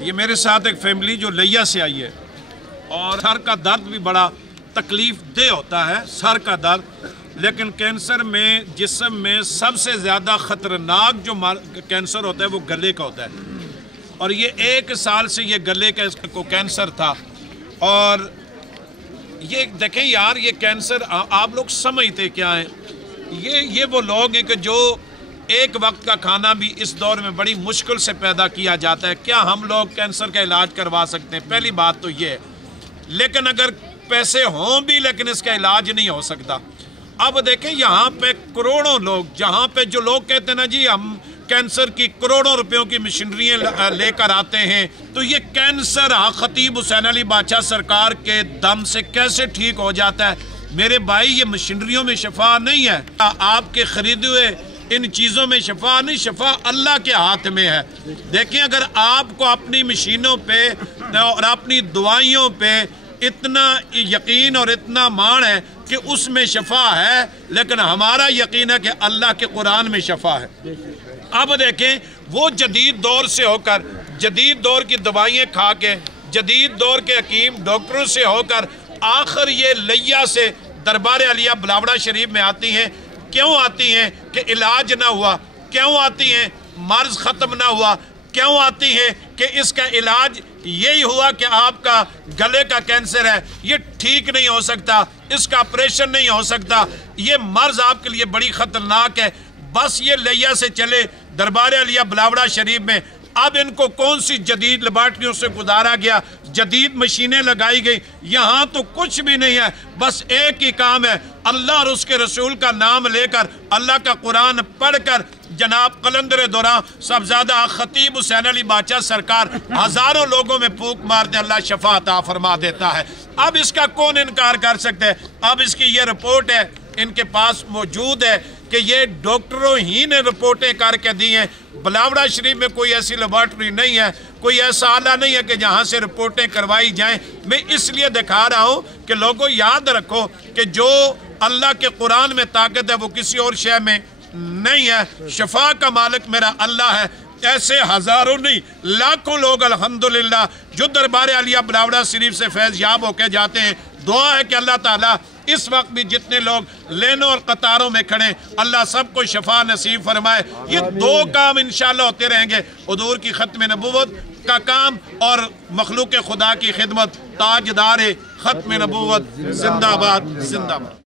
ये मेरे साथ एक फैमिली जो लिया से आई है और सर का दर्द भी बड़ा तकलीफ दे होता है, सर का दर्द। लेकिन कैंसर में जिस्म में सबसे ज़्यादा ख़तरनाक जो कैंसर होता है वो गले का होता है। और ये 1 साल से ये गले का इसको कैंसर था। और ये देखें यार, ये कैंसर आप लोग समझते क्या है, ये वो लोग हैं कि जो एक वक्त का खाना भी इस दौर में बड़ी मुश्किल से पैदा किया जाता है। क्या हम लोग कैंसर का इलाज करवा सकते हैं? पहली बात तो ये है। लेकिन अगर पैसे हों भी लेकिन इसका इलाज नहीं हो सकता। अब देखें यहाँ पे करोड़ों लोग, जहाँ पे जो लोग कहते हैं ना जी हम कैंसर की करोड़ों रुपयों की मशीनरियाँ लेकर आते हैं, तो ये कैंसर खतीब हुसैन अली बादशाह सरकार के दम से कैसे ठीक हो जाता है? मेरे भाई, ये मशीनरियों में शफा नहीं है, आपके खरीदे हुए इन चीज़ों में शफा नहीं, शफा अल्लाह के हाथ में है। देखिए, अगर आपको अपनी मशीनों पे और अपनी दवाइयों पे इतना यकीन और इतना मान है कि उसमें शफा है, लेकिन हमारा यकीन है कि अल्लाह के कुरान में शफा है। अब देखें, वो जदीद दौर से होकर, जदीद दौर की दवाइयाँ खा के, जदीद दौर के हकीम डॉक्टरों से होकर आखिर ये लिया से दरबार अलिया बिलावड़ा शरीफ में आती हैं। क्यों आती हैं? कि इलाज ना हुआ। क्यों आती हैं? मर्ज ख़त्म ना हुआ। क्यों आती हैं? कि इसका इलाज यही हुआ कि आपका गले का कैंसर है, ये ठीक नहीं हो सकता, इसका ऑपरेशन नहीं हो सकता, ये मर्ज आपके लिए बड़ी ख़तरनाक है। बस ये लिया से चले दरबार अलिया बिलावड़ा शरीफ में। अब इनको कौन सी जदीद लेबॉर्ट्रियों से गुजारा गया, जदीद मशीनें लगाई गई, यहाँ तो कुछ भी नहीं है। बस एक ही काम है, अल्लाह और उसके रसूल का नाम लेकर, अल्लाह का कुरान पढ़कर, जनाब कलंदर दौरान साहबजादा खतीब हुसैन अली बादशाह सरकार हज़ारों लोगों में फूंक मारते अल्लाह शफा अता फरमा देता है। अब इसका कौन इनकार कर सकता है? अब इसकी ये रिपोर्ट है, इनके पास मौजूद है कि ये डॉक्टरों ही ने रिपोर्टें करके दी हैं। बिलावड़ा शरीफ में कोई ऐसी लेबॉर्ट्री नहीं है, कोई ऐसा आला नहीं है कि जहाँ से रिपोर्टें करवाई जाएं। मैं इसलिए दिखा रहा हूँ कि लोगों याद रखो कि जो अल्लाह के कुरान में ताकत है वो किसी और शय में नहीं है। शफा का मालिक मेरा अल्लाह है। ऐसे हज़ारों नहीं लाखों लोग अल्हम्दुलिल्लाह जो दरबार अलिया बिलावड़ा शरीफ से फैज़ याब होकर जाते हैं। दुआ है कि अल्लाह ताला इस वक्त भी जितने लोग लेनों और कतारों में खड़े, अल्लाह सबको शफा नसीब फरमाए। ये 2 काम इंशाअल्लाह होते रहेंगे, हुजूर की खत्म नबूवत का काम और मखलूक खुदा की खिदमत। ताजदार खत्म नबूवत जिंदाबाद जिंदाबाद।